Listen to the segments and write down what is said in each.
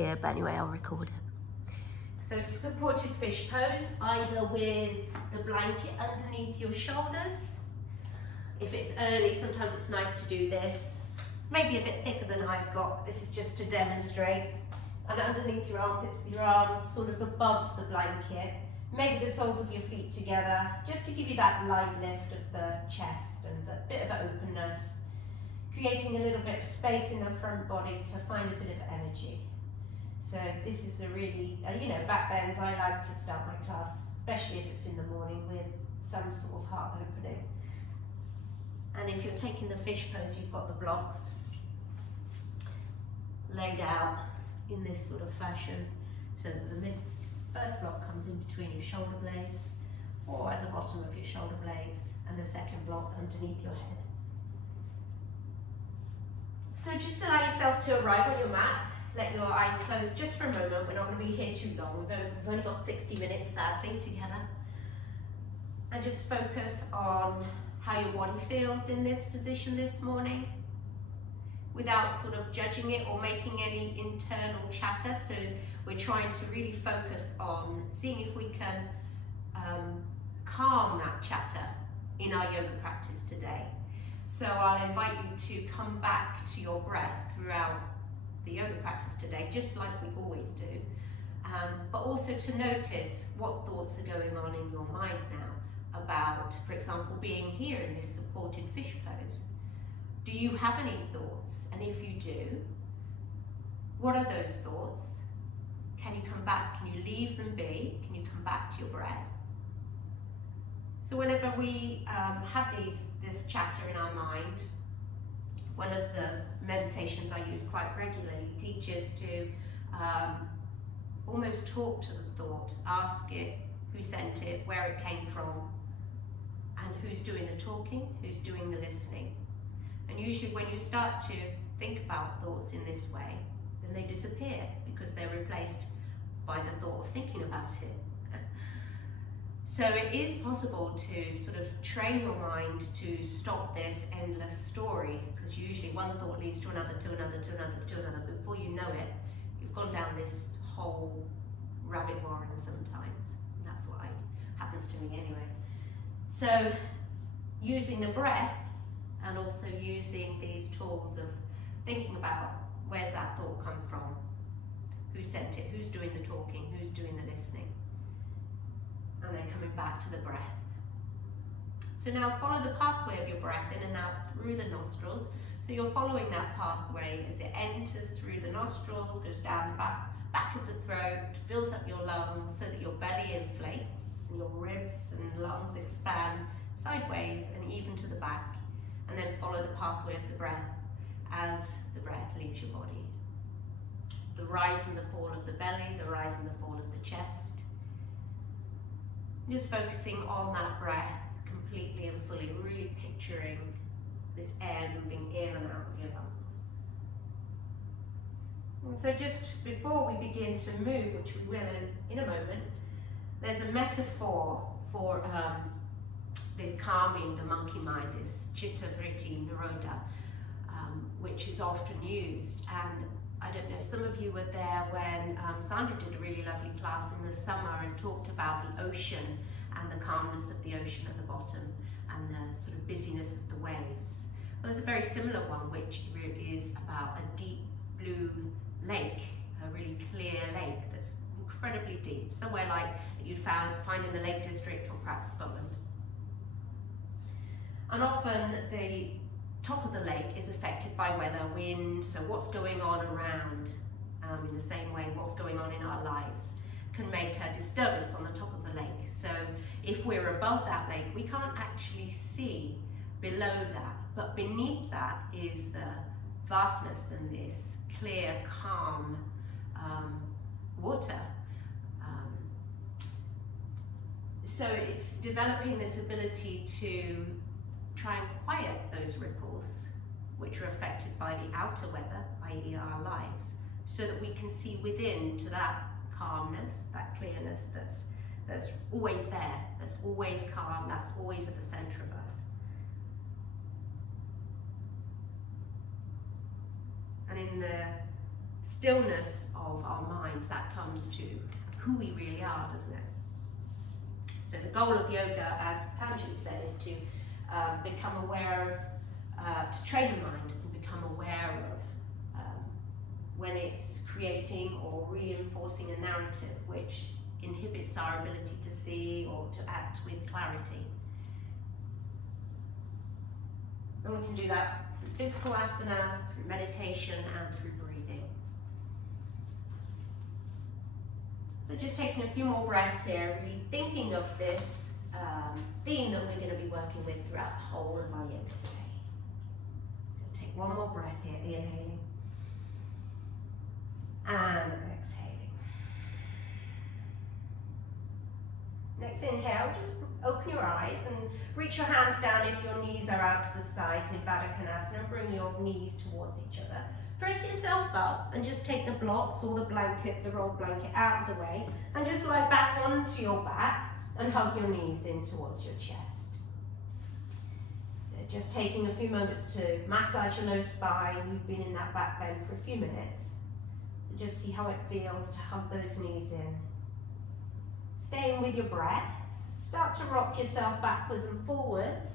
here, but anyway, I'll record it. So supported fish pose, either with the blanket underneath your shoulders. If it's early, sometimes it's nice to do this. Maybe a bit thicker than I've got. This is just to demonstrate. And underneath your armpits, with your arms sort of above the blanket. Maybe the soles of your feet together, just to give you that light lift of the chest and a bit of openness. Creating a little bit of space in the front body to find a bit of energy. So this is a really, back bends, I like to start my class, especially if it's in the morning, with some sort of heart opening. And if you're taking the fish pose, you've got the blocks laid out in this sort of fashion, so that the first block comes in between your shoulder blades, or at the bottom of your shoulder blades, and the second block underneath your head. So just allow yourself to arrive on your mat. Let your eyes close just for a moment. We're not going to be here too long. We've only got 60 minutes, sadly, together. And just focus on how your body feels in this position this morning, without sort of judging it or making any internal chatter. So we're trying to really focus on seeing if we can calm that chatter in our yoga practice today. So I'll invite you to come back to your breath throughout the yoga practice today, just like we always do, but also to notice what thoughts are going on in your mind now about, for example, being here in this supported fish pose. Do you have any thoughts? And if you do, what are those thoughts? Can you come back? Can you leave them be? Can you come back to your breath? So whenever we have this chatter in our mind, one of the meditations I use quite regularly teaches to almost talk to the thought, ask it who sent it, where it came from, and who's doing the talking, who's doing the listening. And usually when you start to think about thoughts in this way, then they disappear because they're replaced by the thought of thinking about it. So it is possible to sort of train your mind to stop this endless story, because usually one thought leads to another, to another, to another, to another. Before you know it, you've gone down this whole rabbit warren sometimes. That's what happens to me anyway. So using the breath and also using these tools of thinking about where's that thought come from, who sent it, who's doing the talking, who's doing the listening, and then coming back to the breath. So now follow the pathway of your breath in and out through the nostrils. So you're following that pathway as it enters through the nostrils, goes down the back of the throat, fills up your lungs so that your belly inflates, and your ribs and lungs expand sideways and even to the back. And then follow the pathway of the breath as the breath leaves your body. The rise and the fall of the belly, the rise and the fall of the chest. Just focusing on that breath completely and fully, really picturing this air moving in and out of your lungs. And so just before we begin to move, which we will in a moment, there's a metaphor for this calming the monkey mind, this chitta vritti nirodha, which is often used. And I don't know, some of you were there when Sandra did a really lovely class in the summer and talked about the ocean and the calmness of the ocean at the bottom and the sort of busyness of the waves. Well, there's a very similar one which really is about a deep blue lake, a really clear lake that's incredibly deep, somewhere like that you'd find in the Lake District or perhaps Scotland. And often the top of the lake is affected by weather, wind, so what's going on around, in the same way what's going on in our lives can make a disturbance on the top of the lake. So if we're above that lake, we can't actually see below that, but beneath that is the vastness and this clear, calm water. So it's developing this ability to try and quiet those ripples which are affected by the outer weather, i.e. our lives, so that we can see within to that calmness, that clearness that's always there, that's always calm, that's always at the center of us. And in the stillness of our minds, that comes to who we really are, doesn't it? So the goal of yoga, as Tanjali said, is to become aware of, to train the mind and become aware of when it's creating or reinforcing a narrative which inhibits our ability to see or to act with clarity. And we can do that through physical asana, through meditation, and through breathing. So just taking a few more breaths here, really thinking of this theme that we're going to be working with throughout the whole of our yoga today. Take one more breath here, inhaling and exhaling. Next inhale, just open your eyes and reach your hands down if your knees are out to the sides in Baddha Konasana, and bring your knees towards each other. Press yourself up and just take the blocks or the blanket, the rolled blanket, out of the way, and just lie back onto your back and hug your knees in towards your chest. Just taking a few moments to massage your low spine. We've been in that back bend for a few minutes. So just see how it feels to hug those knees in. Staying with your breath. Start to rock yourself backwards and forwards.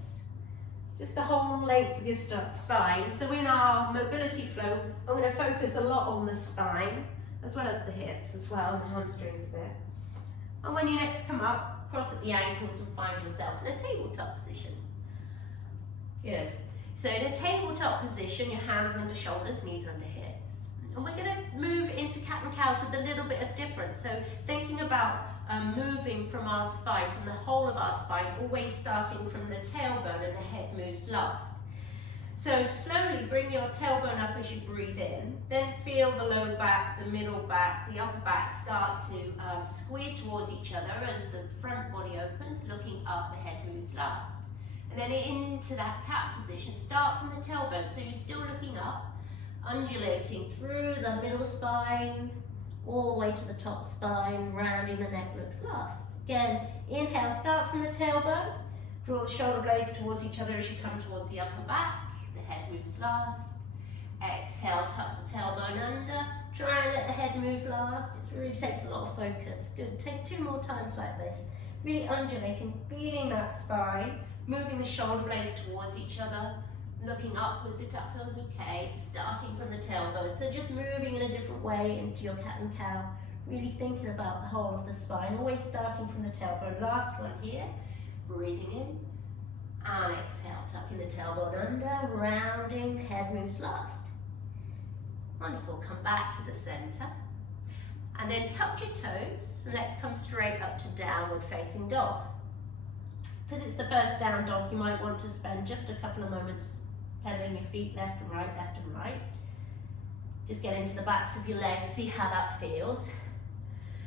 Just the whole length of your spine. So in our mobility flow, I'm going to focus a lot on the spine, as well as the hips as well, and the hamstrings a bit. And when you next come up, cross at the ankles and find yourself in a tabletop position. Good. So in a tabletop position, your hands under shoulders, knees under hips. And we're going to move into cat and cows with a little bit of difference. So thinking about moving from our spine, from the whole of our spine, always starting from the tailbone and the head moves last. So slowly bring your tailbone up as you breathe in, then feel the low back, the middle back, the upper back start to squeeze towards each other as the front body opens, looking up, the head moves last. And then into that cat position, start from the tailbone, so you're still looking up, undulating through the middle spine, all the way to the top spine, rounding the neck looks last. Again, inhale, start from the tailbone, draw the shoulder blades towards each other as you come towards the upper back, the head moves last. Exhale, tuck the tailbone under, try and let the head move last. It really takes a lot of focus. Good, take 2 more times like this. Really undulating, feeling that spine, moving the shoulder blades towards each other, looking upwards if that feels okay, starting from the tailbone. So just moving in a different way into your cat and cow, really thinking about the whole of the spine, always starting from the tailbone. Last one here, breathing in, and exhale, tucking the tailbone under, rounding, head moves last. Wonderful, come back to the center. And then tuck your toes, and let's come straight up to downward facing dog. Because it's the first down dog, you might want to spend just a couple of moments pedaling your feet left and right, left and right. Just get into the backs of your legs, see how that feels.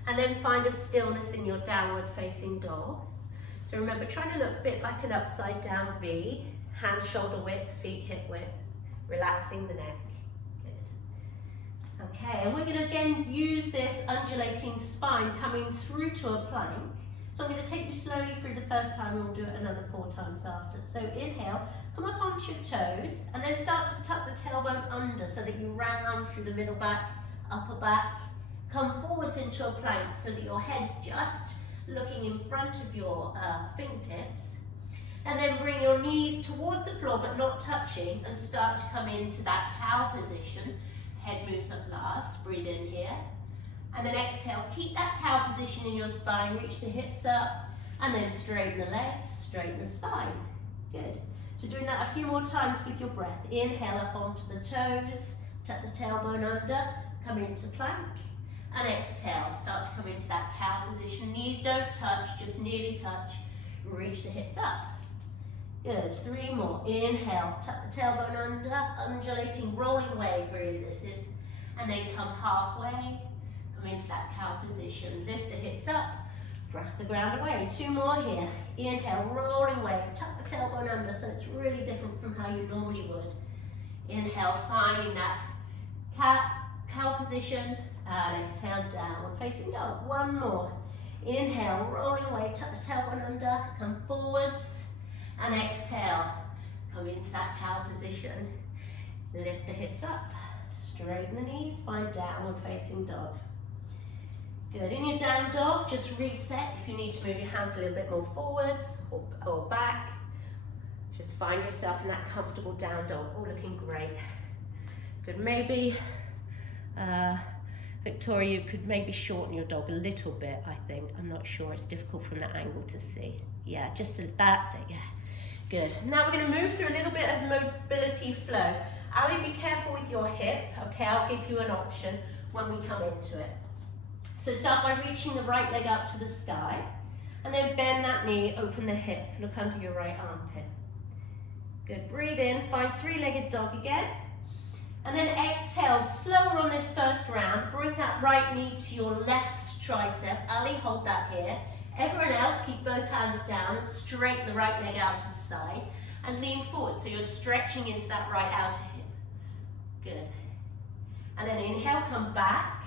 And then find a stillness in your downward facing dog. So remember, try to look a bit like an upside down V, hands shoulder width, feet hip width, relaxing the neck. Good. Okay, and we're going to again use this undulating spine coming through to a plank. So I'm going to take you slowly through the first time, and we'll do it another 4 times after. So inhale, come up onto your toes, and then start to tuck the tailbone under so that you round through the middle back, upper back. Come forwards into a plank so that your head's just looking in front of your fingertips. And then bring your knees towards the floor but not touching, and start to come into that cow position. Head moves up last, breathe in here. And then exhale, keep that cow position in your spine, reach the hips up, and then straighten the legs, straighten the spine. Good. So doing that a few more times with your breath. Inhale up onto the toes, tuck the tailbone under, come into plank, and exhale, start to come into that cow position. Knees don't touch, just nearly touch, reach the hips up. Good, 3 more. Inhale, tuck the tailbone under, undulating, rolling wave really this is, and then come halfway. Come into that cow position, lift the hips up, press the ground away. 2 more here. Inhale, rolling wave, tuck the tailbone under so it's really different from how you normally would. Inhale, finding that cow position, and exhale, downward facing dog. 1 more. Inhale, rolling wave, tuck the tailbone under, come forwards, and exhale, come into that cow position, lift the hips up. Straighten the knees, find downward facing dog. Good, in your down dog, just reset. If you need to move your hands a little bit more forwards or back, just find yourself in that comfortable down dog. All looking great. Good, maybe, Victoria, you could maybe shorten your dog a little bit, I think. I'm not sure, it's difficult from that angle to see. Yeah, just that's it, yeah. Good. Now we're going to move through a little bit of mobility flow. Ali, be careful with your hip. Okay, I'll give you an option when we come into it. So start by reaching the right leg up to the sky, and then bend that knee, open the hip, look under your right armpit. Good, breathe in, find three-legged dog again, and then exhale, slower on this first round, bring that right knee to your left tricep. Ali, hold that here. Everyone else, keep both hands down and straighten the right leg out to the side and lean forward, so you're stretching into that right outer hip. Good. And then inhale, come back,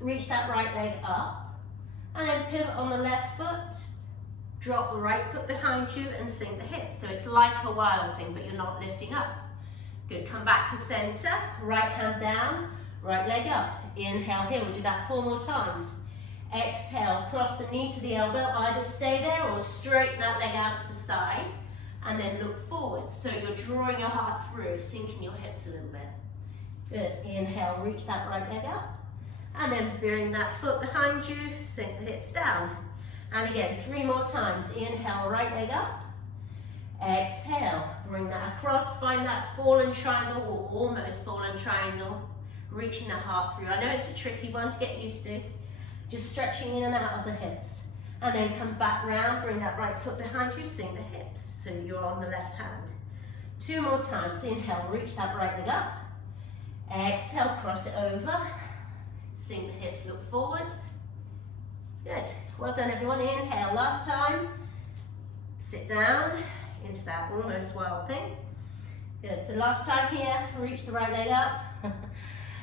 reach that right leg up, and then pivot on the left foot, drop the right foot behind you and sink the hips. So it's like a wild thing, but you're not lifting up. Good, come back to center, right hand down, right leg up. Inhale here, we'll do that 4 more times. Exhale, cross the knee to the elbow, either stay there or straighten that leg out to the side, and then look forward. So you're drawing your heart through, sinking your hips a little bit. Good, inhale, reach that right leg up, and then bring that foot behind you, sink the hips down. And again, 3 more times. Inhale, right leg up. Exhale, bring that across, find that fallen triangle or almost fallen triangle, reaching that heart through. I know it's a tricky one to get used to. Just stretching in and out of the hips. And then come back round, bring that right foot behind you, sink the hips. So you're on the left hand. 2 more times. Inhale, reach that right leg up. Exhale, cross it over. Sink the hips, look forwards. Good. Well done, everyone. Inhale, last time. Sit down into that almost wild thing. Good. So last time here, reach the right leg up.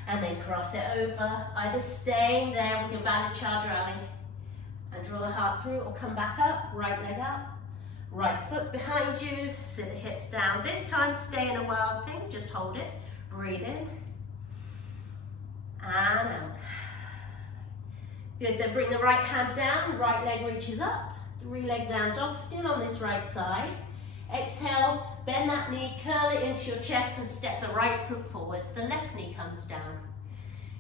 And then cross it over, either staying there with your Bandha Chadra, Ali, and draw the heart through, or come back up, right leg up, right foot behind you, sit the hips down. This time, stay in a wild thing, just hold it, breathe in, and out. Good, then bring the right hand down, right leg reaches up, 3-leg down dog, still on this right side. Exhale, bend that knee, curl it into your chest and step the right foot forwards. The left knee comes down.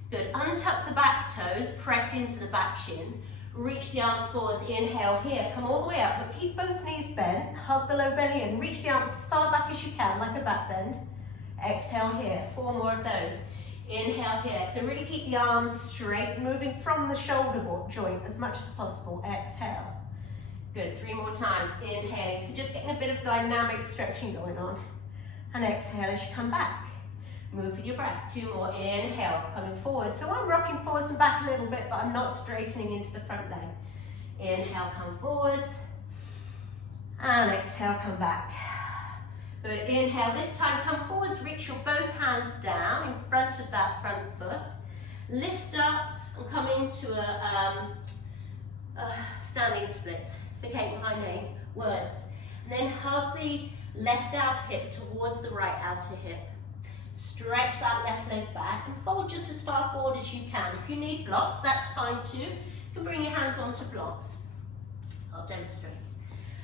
Good, untuck the back toes, press into the back shin. Reach the arms forwards, inhale here, come all the way up, but keep both knees bent, hug the low belly in, reach the arms as far back as you can, like a back bend. Exhale here, 4 more of those. Inhale here, so really keep the arms straight, moving from the shoulder joint as much as possible. Exhale. Good, 3 more times. Inhale, so just getting a bit of dynamic stretching going on. And exhale as you come back. Move with your breath. 2 more. Inhale, coming forward. So I'm rocking forwards and back a little bit, but I'm not straightening into the front leg. Inhale, come forwards. And exhale, come back. Good, inhale, this time come forwards, reach your both hands down in front of that front foot. Lift up and come into a standing splits. Forget my name, words. And then hug the left outer hip towards the right outer hip. Stretch that left leg back and fold just as far forward as you can. If you need blocks, that's fine too. You can bring your hands onto blocks. I'll demonstrate.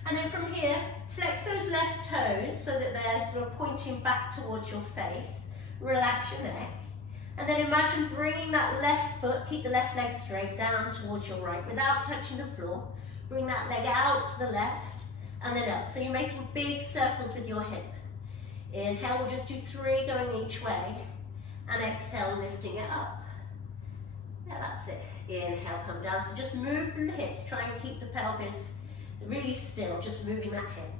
And then from here, flex those left toes so that they're sort of pointing back towards your face. Relax your neck. And then imagine bringing that left foot, keep the left leg straight, down towards your right without touching the floor. Bring that leg out to the left and then up. So you're making big circles with your hip. Inhale, we'll just do 3 going each way. And exhale, lifting it up. Yeah, that's it. Inhale, come down. So just move through the hips. Try and keep the pelvis really still, just moving that hip.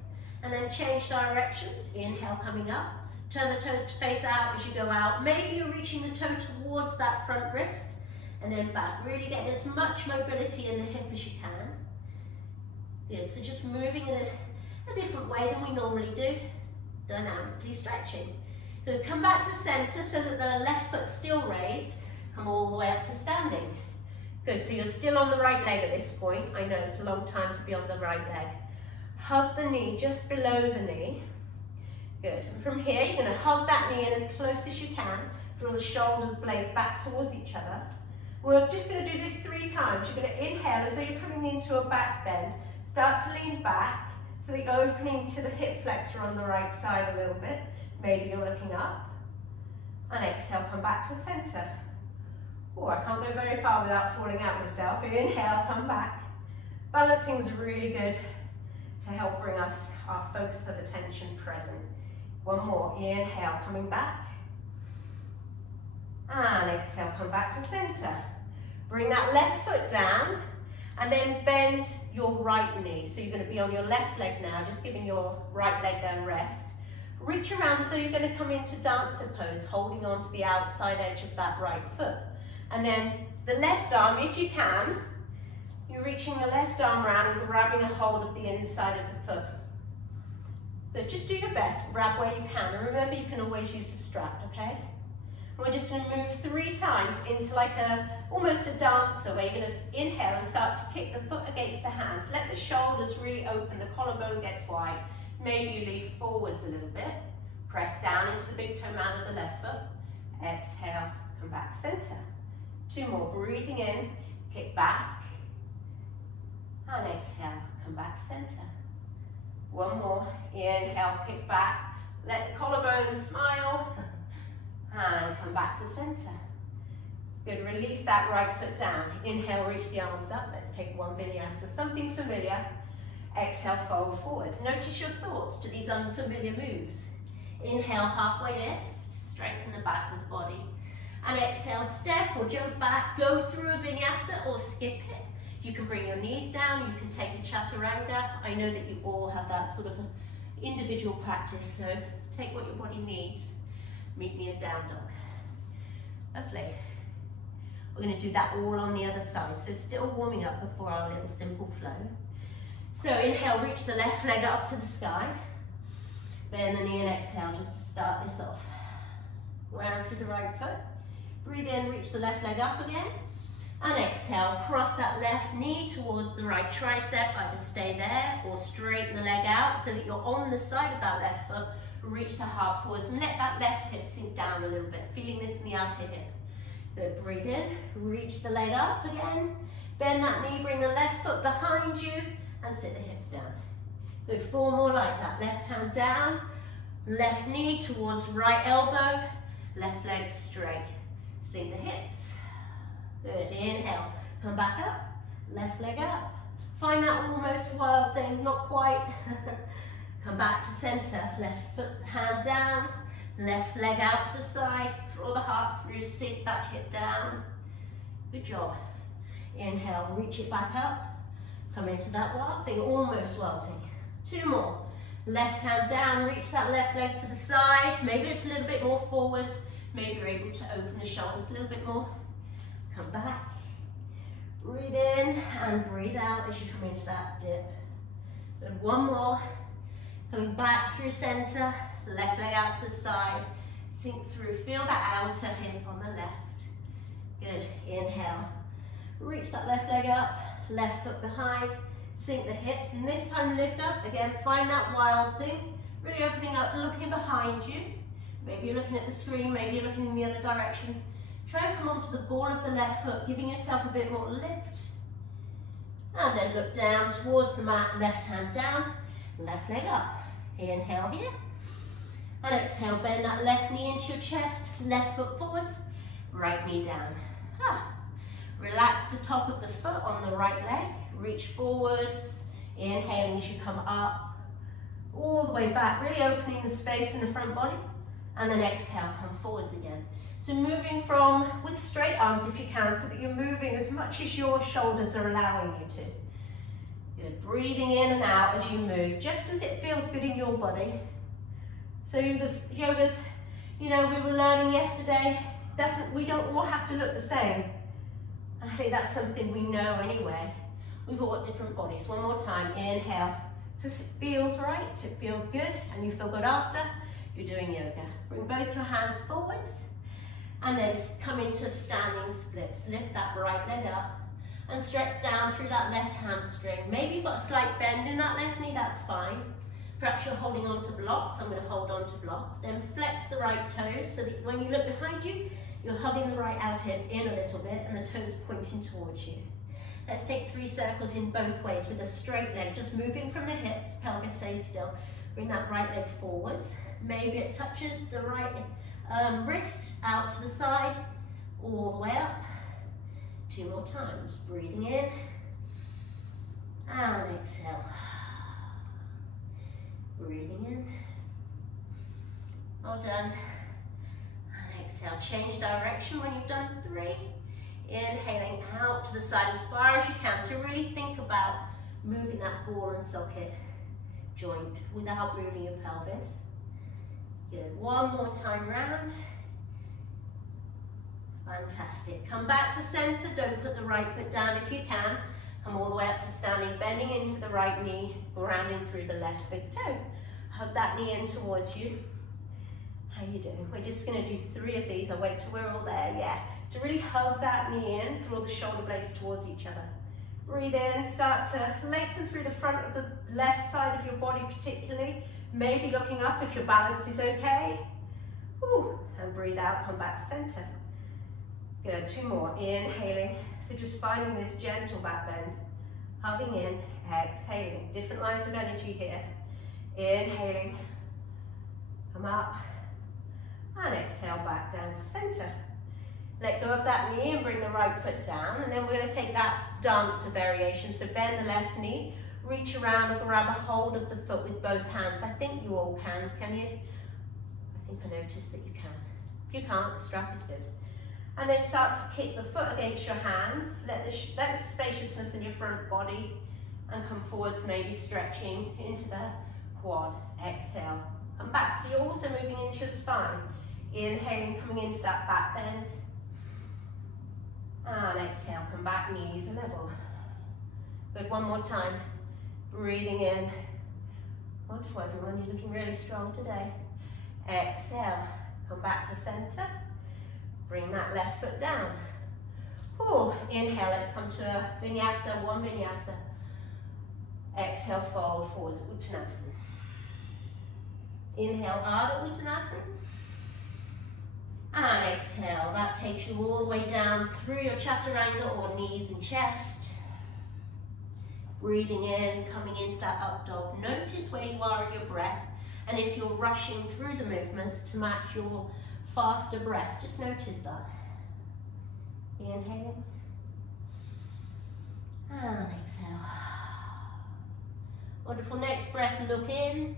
And then change directions. Inhale, coming up. Turn the toes to face out as you go out. Maybe you're reaching the toe towards that front wrist. And then back. Really getting as much mobility in the hip as you can. Good, so just moving in a different way than we normally do. Dynamically stretching. Good, come back to center so that the left foot's still raised. Come all the way up to standing. Good, so you're still on the right leg at this point. I know it's a long time to be on the right leg. Hug the knee just below the knee. Good, and from here you're going to hug that knee in as close as you can. Draw the shoulders blades back towards each other. We're just going to do this 3 times. You're going to inhale as though you're coming into a back bend. Start to lean back to the opening to the hip flexor on the right side a little bit. Maybe you're looking up. And exhale, come back to center. Oh, I can't go very far without falling out myself. Inhale, come back. Balancing is really good to help bring us our focus of attention present. One more. Inhale, coming back. And exhale, come back to center. Bring that left foot down and then bend your right knee. So you're going to be on your left leg now, just giving your right leg then rest. Reach around as though you're going to come into dancer pose, holding on to the outside edge of that right foot. And then the left arm, if you can, you're reaching the left arm around and grabbing a hold of the inside of the foot. So just do your best, grab where you can. And remember, you can always use a strap, okay? And we're just going to move 3 times into like almost a dancer, where you're going to inhale and start to kick the foot against the hands. Let the shoulders really open, the collarbone gets wide. Maybe you lean forwards a little bit. Press down into the big toe man of the left foot. Exhale, come back center. 2 more, breathing in, kick back. And exhale, come back center. 1 more, inhale, kick back. Let the collarbone smile. And come back to center. Good, release that right foot down. Inhale, reach the arms up. Let's take 1 vinyasa, something familiar. Exhale, fold forwards. Notice your thoughts to these unfamiliar moves. Inhale, halfway lift, strengthen the back of the body. And exhale, step or jump back, go through a vinyasa or skip it. You can bring your knees down, you can take a chaturanga. I know that you all have that sort of individual practice, so take what your body needs. Meet me at down dog. Lovely. We're going to do that all on the other side, so still warming up before our little simple flow. So inhale, reach the left leg up to the sky. Bend the knee and exhale just to start this off. Round through the right foot. Breathe in, reach the left leg up again. And exhale, cross that left knee towards the right tricep. Either stay there or straighten the leg out so that you're on the side of that left foot. Reach the heart forwards and let that left hip sink down a little bit. Feeling this in the outer hip. Good, breathe in, reach the leg up again. Bend that knee, bring the left foot behind you and sit the hips down. Good, 4 more like that. Left hand down, left knee towards right elbow, left leg straight. Sink the hips. Good, inhale, come back up, left leg up. Find that almost wild thing, not quite. Come back to center, left foot, hand down, left leg out to the side, draw the heart through, sink that hip down. Good job. Inhale, reach it back up, come into that wild thing, almost wild thing. 2 more. Left hand down, reach that left leg to the side. Maybe it's a little bit more forwards. Maybe you're able to open the shoulders a little bit more. Come back. Breathe in and breathe out as you come into that dip. Good, 1 more. Coming back through center, left leg out to the side. Sink through, feel that outer hip on the left. Good, inhale. Reach that left leg up, left foot behind. Sink the hips, and this time lift up. Again, find that wild thing. Really opening up, looking behind you. Maybe you're looking at the screen, maybe you're looking in the other direction. Try and come onto the ball of the left foot, giving yourself a bit more lift. And then look down towards the mat, left hand down, left leg up. Inhale here. And exhale, bend that left knee into your chest, left foot forwards, right knee down. Relax the top of the foot on the right leg. Reach forwards, inhaling as you come up, all the way back, really opening the space in the front body, and then exhale, come forwards again. So moving from, with straight arms if you can, so that you're moving as much as your shoulders are allowing you to. Good, breathing in and out as you move, just as it feels good in your body. So yoga's, you know, we were learning yesterday, we don't all have to look the same. And I think that's something we know anyway. We've all got different bodies. 1 more time, inhale. So if it feels right, if it feels good, and you feel good after, you're doing yoga. Bring both your hands forwards, and then come into standing splits. Lift that right leg up, and stretch down through that left hamstring. Maybe you've got a slight bend in that left knee, that's fine. Perhaps you're holding on to blocks. I'm going to hold on to blocks. Then flex the right toes so that when you look behind you, you're hugging the right outer hip in a little bit and the toes pointing towards you. Let's take 3 circles in both ways with a straight leg, just moving from the hips, pelvis stays still. Bring that right leg forwards. Maybe it touches the right wrist out to the side, all the way up. 2 more times. Breathing in and exhale. Breathing in. Well done. And exhale. Change direction when you've done 3. Inhaling out to the side as far as you can. So really think about moving that ball and socket joint without moving your pelvis. Good. 1 more time round. Fantastic. Come back to center. Don't put the right foot down if you can. Come all the way up to standing, bending into the right knee, grounding through the left big toe. Hug that knee in towards you. How you doing? We're just going to do 3 of these. I'll wait till we're all there. Yeah. So really hug that knee in, draw the shoulder blades towards each other. Breathe in, start to lengthen through the front of the left side of your body particularly. Maybe looking up if your balance is okay. Woo. And breathe out, come back to center. Good, 2 more. Inhaling. So just finding this gentle back bend. Hugging in, exhaling. Different lines of energy here. Inhaling. Come up. And exhale back down to center. Let go of that knee and bring the right foot down. And then we're going to take that dancer variation. So bend the left knee. Reach around and grab a hold of the foot with both hands. I think you all can you? I think I noticed that you can. If you can't, the strap is good. And then start to kick the foot against your hands. Let the spaciousness in your front body and come forwards, maybe stretching into the quad. Exhale. Come back. So you're also moving into your spine. Inhaling, coming into that back bend. And exhale, come back, knees level. Good, 1 more time. Breathing in. Wonderful, everyone. You're looking really strong today. Exhale. Come back to center. Bring that left foot down. Ooh. Inhale, let's come to a vinyasa, 1 vinyasa. Exhale, fold forwards, Uttanasana. Inhale, Ardha Uttanasana. And exhale, that takes you all the way down through your chaturanga or knees and chest. Breathing in, coming into that up dog. Notice where you are in your breath, and if you're rushing through the movements to match your faster breath, just notice that. Inhaling. And exhale. Wonderful, next breath, look in,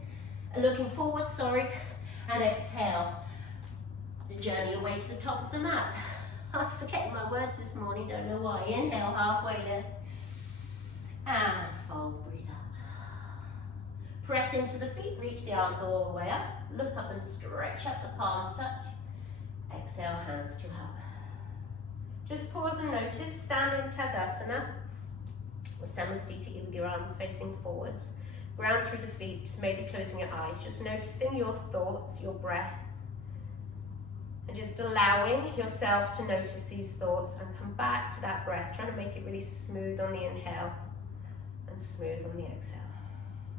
looking forward, sorry, and exhale. Journey your way to the top of the mat. I'm forgetting my words this morning, don't know why. Inhale, halfway there. And fold, breathe up. Press into the feet, reach the arms all the way up. Look up and stretch up, the palms touch. Exhale, hands to heart. Just pause and notice, standing Tadasana. Or Samastiti with your arms facing forwards. Ground through the feet, maybe closing your eyes. Just noticing your thoughts, your breath. And just allowing yourself to notice these thoughts and come back to that breath, trying to make it really smooth on the inhale and smooth on the exhale.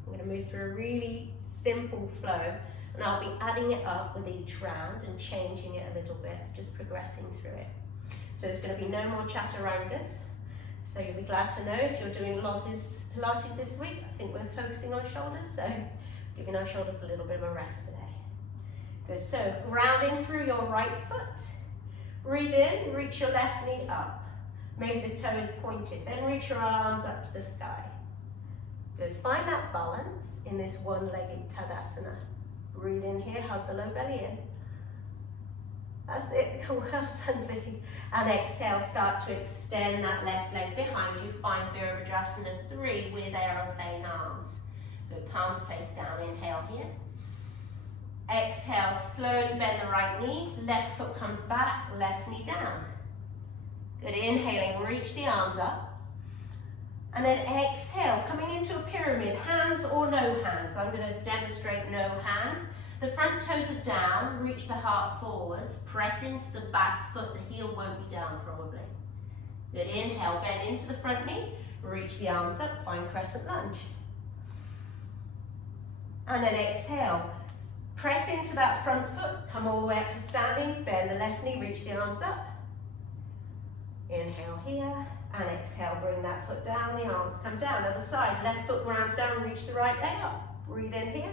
I'm going to move through a really simple flow, and I'll be adding it up with each round and changing it a little bit, just progressing through it. So there's going to be no more chaturangas. So you'll be glad to know if you're doing Pilates this week. I think we're focusing on shoulders, so giving our shoulders a little bit of a rest today. Good, so grounding through your right foot. Breathe in, reach your left knee up. Maybe the toe is pointed, then reach your arms up to the sky. Good, find that balance in this one-legged Tadasana. Breathe in here, hug the low belly in. That's it, well done, Vicky. And exhale, start to extend that left leg behind you. Find Virabhadrasana 3 with aeroplane arms. Good, palms face down, inhale here. Exhale, slowly bend the right knee, left foot comes back, left knee down. Good, inhaling, reach the arms up. And then exhale, coming into a pyramid, hands or no hands. I'm going to demonstrate no hands. The front toes are down, reach the heart forwards, press into the back foot, the heel won't be down probably. Good, inhale, bend into the front knee, reach the arms up, find crescent lunge. And then exhale. Press into that front foot, come all the way up to standing, bend the left knee, reach the arms up. Inhale here, and exhale, bring that foot down, the arms come down. Other side, left foot grounds down, reach the right leg up. Breathe in here.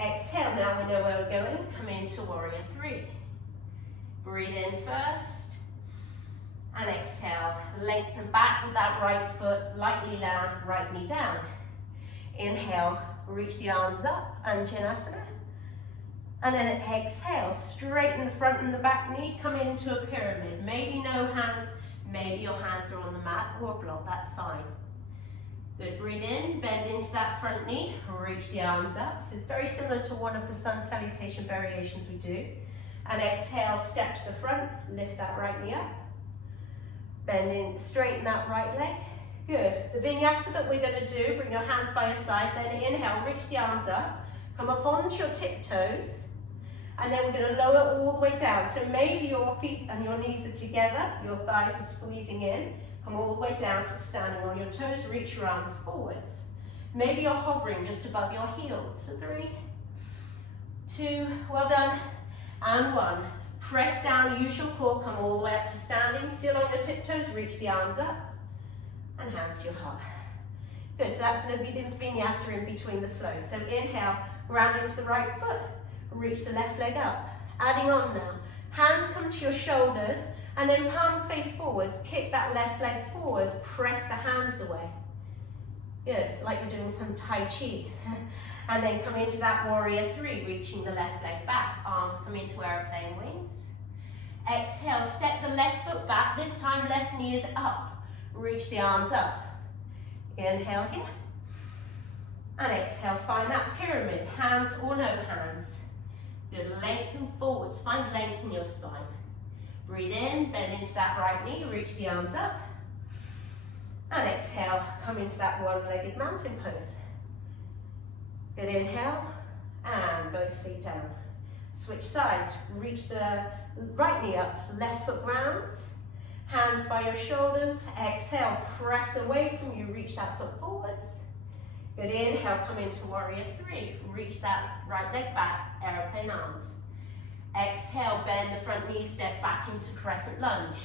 Exhale, now we know where we're going. Come into warrior three. Breathe in first, and exhale. Lengthen back with that right foot, lightly land, right knee down. Inhale, reach the arms up, Anjanasana. And then exhale, straighten the front and the back knee, come into a pyramid. Maybe no hands, maybe your hands are on the mat or a block, that's fine. Good, breathe in, bend into that front knee, reach the arms up. This is very similar to one of the sun salutation variations we do. And exhale, step to the front, lift that right knee up. Bend in, straighten that right leg. Good, the vinyasa that we're going to do, bring your hands by your side, then inhale, reach the arms up, come up onto your tiptoes. And then we're going to lower all the way down. So maybe your feet and your knees are together, your thighs are squeezing in. Come all the way down to standing on your toes, reach your arms forwards. Maybe you're hovering just above your heels for 3, 2, well done, and 1. Press down, use your core, come all the way up to standing. Still on your tiptoes, reach the arms up, and hands to your heart. Good, so that's going to be the vinyasa in between the flows. So inhale, ground into the right foot. Reach the left leg up. Adding on now. Hands come to your shoulders and then palms face forwards. Kick that left leg forwards. Press the hands away. Good, like you're doing some Tai Chi. And then come into that warrior three, reaching the left leg back. Arms come into airplane wings. Exhale, step the left foot back. This time left knee is up. Reach the arms up. Inhale here. And exhale, find that pyramid. Hands or no hands. Good, lengthen forwards, find length in your spine. Breathe in, bend into that right knee, reach the arms up. And exhale, come into that one-legged mountain pose. Good, inhale, and both feet down. Switch sides, reach the right knee up, left foot grounds. Hands by your shoulders, exhale, press away from you, reach that foot forwards. Good, inhale, come into warrior three. Reach that right leg back, aeroplane arms. Exhale, bend the front knee, step back into crescent lunge.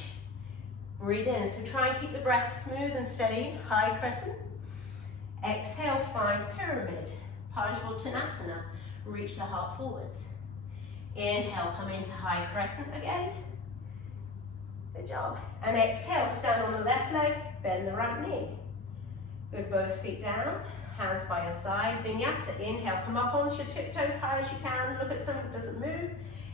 Breathe in, so try and keep the breath smooth and steady, high crescent. Exhale, find pyramid, Parsvottanasana. Reach the heart forwards. Inhale, come into high crescent again. Good job. And exhale, stand on the left leg, bend the right knee. Good, both feet down. Hands by your side, vinyasa. Inhale, come up onto your tiptoes high as you can. Look at something that doesn't move.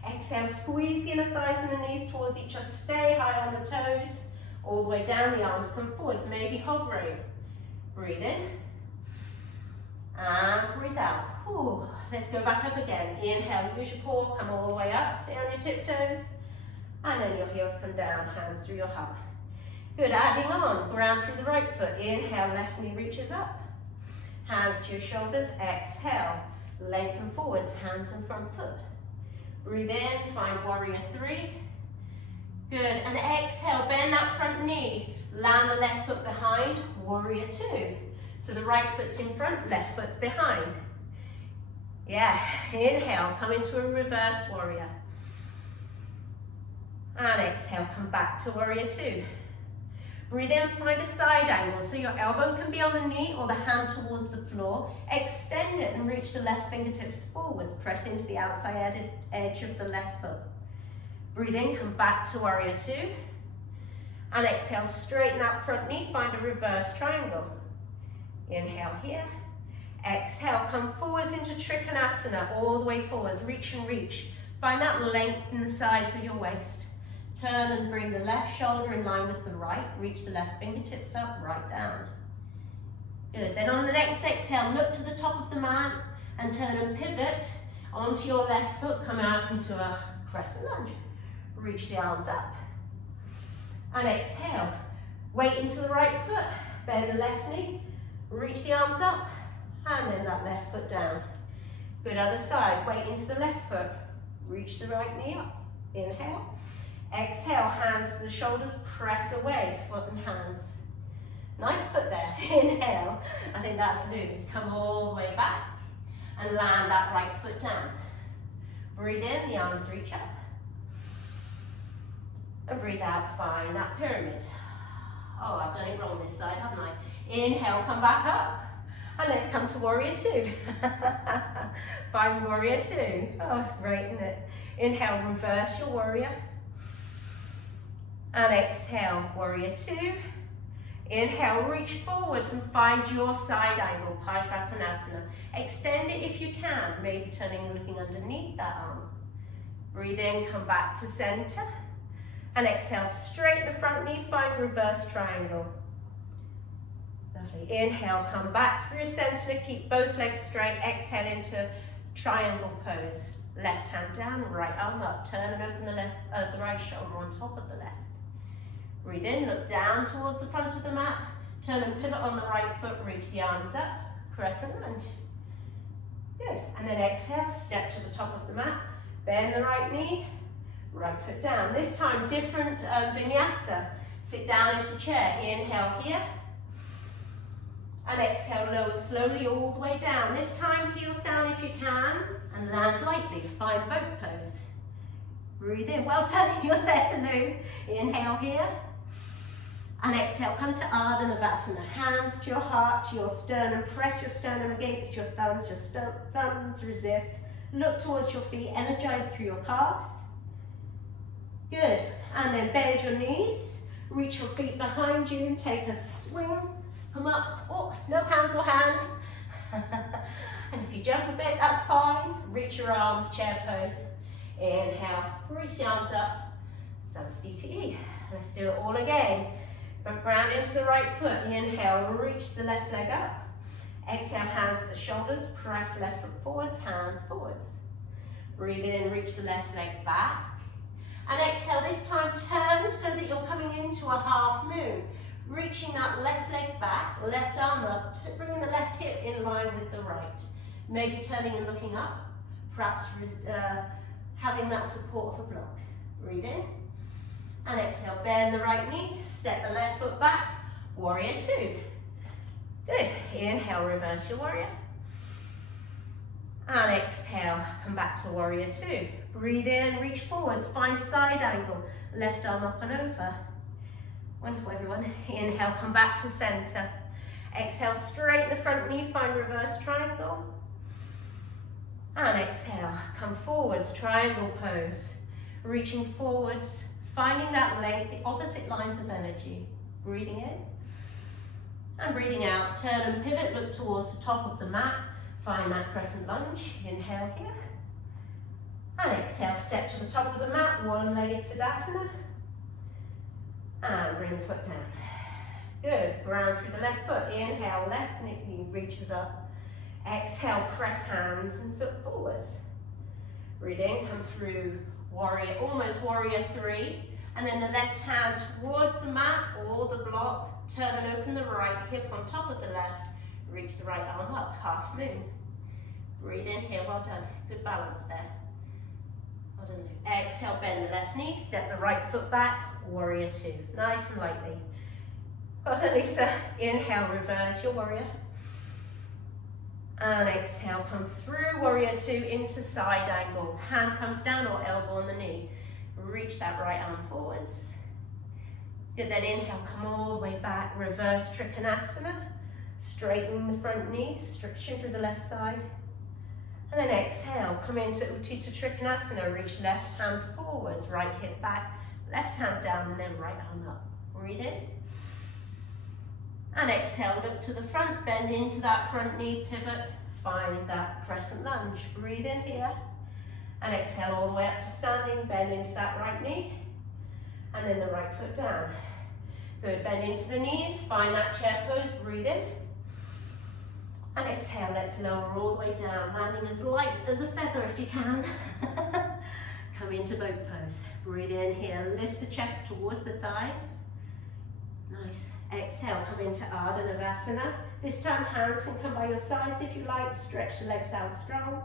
Exhale, squeeze the inner thighs and the knees towards each other. Stay high on the toes. All the way down, the arms come forwards, maybe hovering. Breathe in. And breathe out. Whew. Let's go back up again. Inhale, use your core, come all the way up. Stay on your tiptoes. And then your heels come down, hands through your heart. Good, adding on. Ground through the right foot. Inhale, left knee reaches up. Hands to your shoulders, exhale, lengthen forwards, hands in front foot. Breathe in, find warrior three. Good, and exhale, bend that front knee. Land the left foot behind, warrior two. So the right foot's in front, left foot's behind. Yeah, inhale, come into a reverse warrior. And exhale, come back to warrior two. Breathe in, find a side angle, so your elbow can be on the knee or the hand towards the floor. Extend it and reach the left fingertips forwards. Press into the outside edge of the left foot. Breathe in, come back to warrior two. And exhale, straighten that front knee, find a reverse triangle. Inhale here. Exhale, come forwards into Trikonasana, all the way forwards, reach and reach. Find that length in the sides of your waist. Turn and bring the left shoulder in line with the right. Reach the left fingertips up, right down. Good. Then on the next exhale, look to the top of the mat and turn and pivot onto your left foot. Come out into a crescent lunge. Reach the arms up. And exhale. Weight into the right foot. Bend the left knee. Reach the arms up. And then that left foot down. Good. Other side. Weight into the left foot. Reach the right knee up. Inhale. Exhale, hands to the shoulders, press away, foot and hands. Nice foot there. Inhale, I think that's loose. Come all the way back. and land that right foot down. Breathe in, the arms reach up. And breathe out, find that pyramid. Oh, I've done it wrong this side, haven't I? Inhale, come back up. And let's come to warrior two. Find warrior two. Oh, it's great, isn't it? Inhale, reverse your warrior. And exhale, warrior two. Inhale, reach forwards and find your side angle, Parsvakonasana. Extend it if you can, maybe turning and looking underneath that arm. Breathe in, come back to center. And exhale, straighten the front knee, find reverse triangle. Lovely. Inhale, come back through center, keep both legs straight. Exhale into triangle pose. Left hand down, right arm up. Turn and open the right shoulder on top of the left. Breathe in, look down towards the front of the mat. Turn and pivot on the right foot, reach the arms up. Crescent lunge. Good. And then exhale, step to the top of the mat. Bend the right knee, right foot down. This time, different vinyasa. Sit down into chair. Inhale here. And exhale, lower slowly all the way down. This time, heels down if you can. And land lightly. Find boat pose. Breathe in. Well done. You're there, Lou. Inhale here. And exhale, come to Ardha Navasana. Hands to your heart, to your sternum. Press your sternum against your thumbs. Your thumbs resist. Look towards your feet. Energize through your calves. Good. And then bend your knees. Reach your feet behind you and take a swing. Come up. Oh, no hands or hands. And if you jump a bit, that's fine. Reach your arms, chair pose. Inhale, reach the arms up. Samastiti. Let's do it all again. Back ground into the right foot. Inhale, reach the left leg up. Exhale, hands to the shoulders. Press left foot forwards, hands forwards. Breathe in, reach the left leg back. And exhale, this time turn so that you're coming into a half moon. Reaching that left leg back, left arm up, bringing the left hip in line with the right. Maybe turning and looking up, perhaps having that support of a block. Breathe in. And exhale, bend the right knee, step the left foot back, warrior two. Good. Inhale, reverse your warrior. And exhale, come back to warrior two. Breathe in, reach forwards, find side angle, left arm up and over. Wonderful, everyone. Inhale, come back to center. Exhale, straighten the front knee, find reverse triangle. And exhale, come forwards, triangle pose. Reaching forwards, finding that length, the opposite lines of energy. Breathing in. And breathing out, turn and pivot, look towards the top of the mat. Find that crescent lunge. Inhale here. And exhale, step to the top of the mat, one-legged Tadasana. And bring the foot down. Good. Ground through the left foot. Inhale, left knee reaches up. Exhale, press hands and foot forwards. Breathe in, come through warrior, almost warrior three. And then the left hand towards the mat or the block. Turn and open the right hip on top of the left. Reach the right arm up, half moon. Breathe in here, well done. Good balance there. Well done. Exhale, bend the left knee, step the right foot back. Warrior two, nice and lightly. Well done, Lisa. Inhale, reverse your warrior. And exhale, come through warrior two into side angle. Hand comes down or elbow on the knee. Reach that right arm forwards. Good, then inhale, come all the way back. Reverse Trikonasana. Straightening the front knee, stretching through the left side. And then exhale, come into Uttita Trikonasana. Reach left hand forwards, right hip back. Left hand down and then right arm up. Breathe in. And exhale, look to the front, bend into that front knee, pivot, find that crescent lunge. Breathe in here. And exhale all the way up to standing, bend into that right knee. And then the right foot down. Good, bend into the knees, find that chair pose, breathe in. And exhale, let's lower all the way down, landing as light as a feather if you can. Come into boat pose. Breathe in here, lift the chest towards the thighs. Nice. Exhale, come into Ardha Navasana. This time hands can come by your sides if you like. Stretch the legs out strong.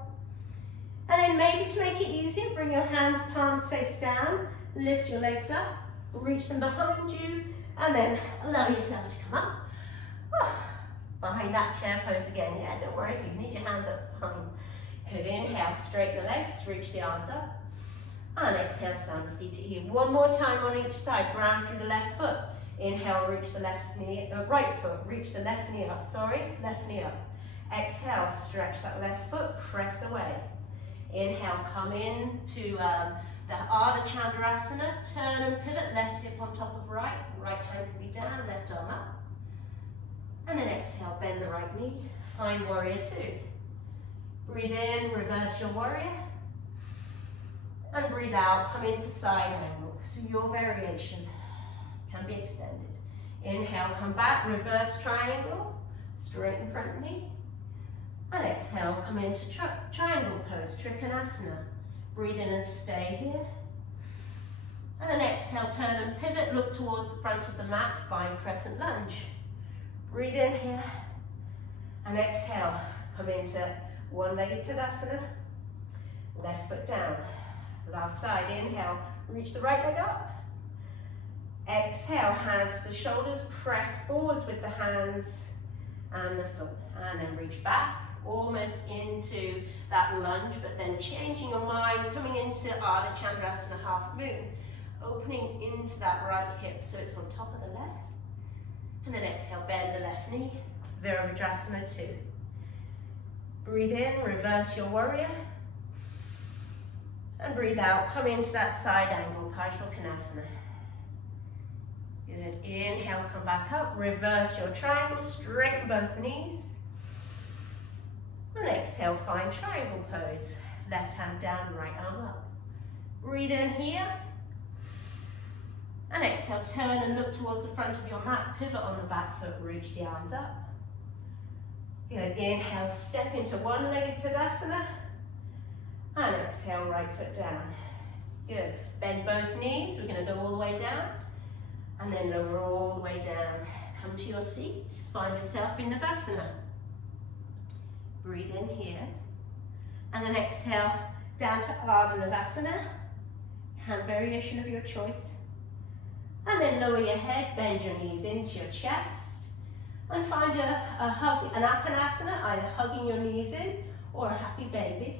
And then maybe to make it easier, bring your hands, palms face down. Lift your legs up, reach them behind you. And then allow yourself to come up. behind that chair pose again. Yeah, don't worry, if you need your hands, that's fine. Good, inhale, straighten the legs, reach the arms up. And exhale, Samastiti here. One more time on each side, ground through the left foot. Inhale, reach the left knee, right foot, reach the left knee up, left knee up. Exhale, stretch that left foot, press away. Inhale, come into the Ardha Navasana, turn and pivot, left hip on top of right, right hand can be down, left arm up. And then exhale, bend the right knee, find warrior two. Breathe in, reverse your warrior. And breathe out, come into side angle. So your variation can be extended. Inhale, come back, reverse triangle, straighten front knee. And exhale, come into triangle pose, Trikonasana. Breathe in and stay here. And then exhale, turn and pivot, look towards the front of the mat, find crescent lunge. Breathe in here. And exhale, come into one-legged Tadasana. Left foot down. Last side, inhale, reach the right leg up. Exhale, hands to the shoulders, press forwards with the hands and the foot. And then reach back, almost into that lunge, but then changing your mind, coming into Ardha Chandrasana, half moon. Opening into that right hip so it's on top of the left. And then exhale, bend the left knee, Virabhadrasana 2. Breathe in, reverse your warrior. And breathe out, come into that side angle, Parsvakonasana. Good, inhale, come back up, reverse your triangle, straighten both knees. And exhale, find triangle pose. Left hand down, right arm up. Breathe in here. And exhale, turn and look towards the front of your mat, pivot on the back foot, reach the arms up. Good, inhale, step into one-legged Tadasana. And exhale, right foot down. Good, bend both knees, we're going to go all the way down. And then lower all the way down. Come to your seat, find yourself in Navasana. Breathe in here. And then exhale, down to Ardha Navasana. Hand variation of your choice. And then lower your head, bend your knees into your chest. And find a hug, an Apanasana, either hugging your knees in or a happy baby.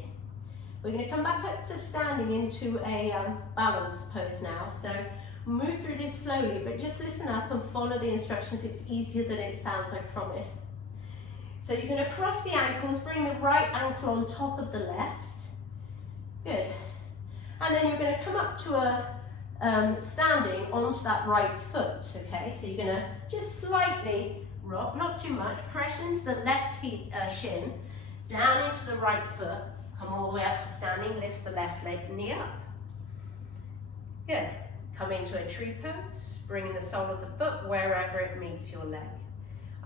We're going to come back up to standing into a balance pose now. So move through this slowly, but just listen up and follow the instructions. It's easier than it sounds, I promise. So you're going to cross the ankles, bring the right ankle on top of the left. Good. And then you're going to come up to a standing onto that right foot, okay? So you're going to just slightly rock, not too much, press into the left shin, down into the right foot, come all the way up to standing, lift the left leg, knee up. Good. Come into a tree pose, bringing the sole of the foot wherever it meets your leg.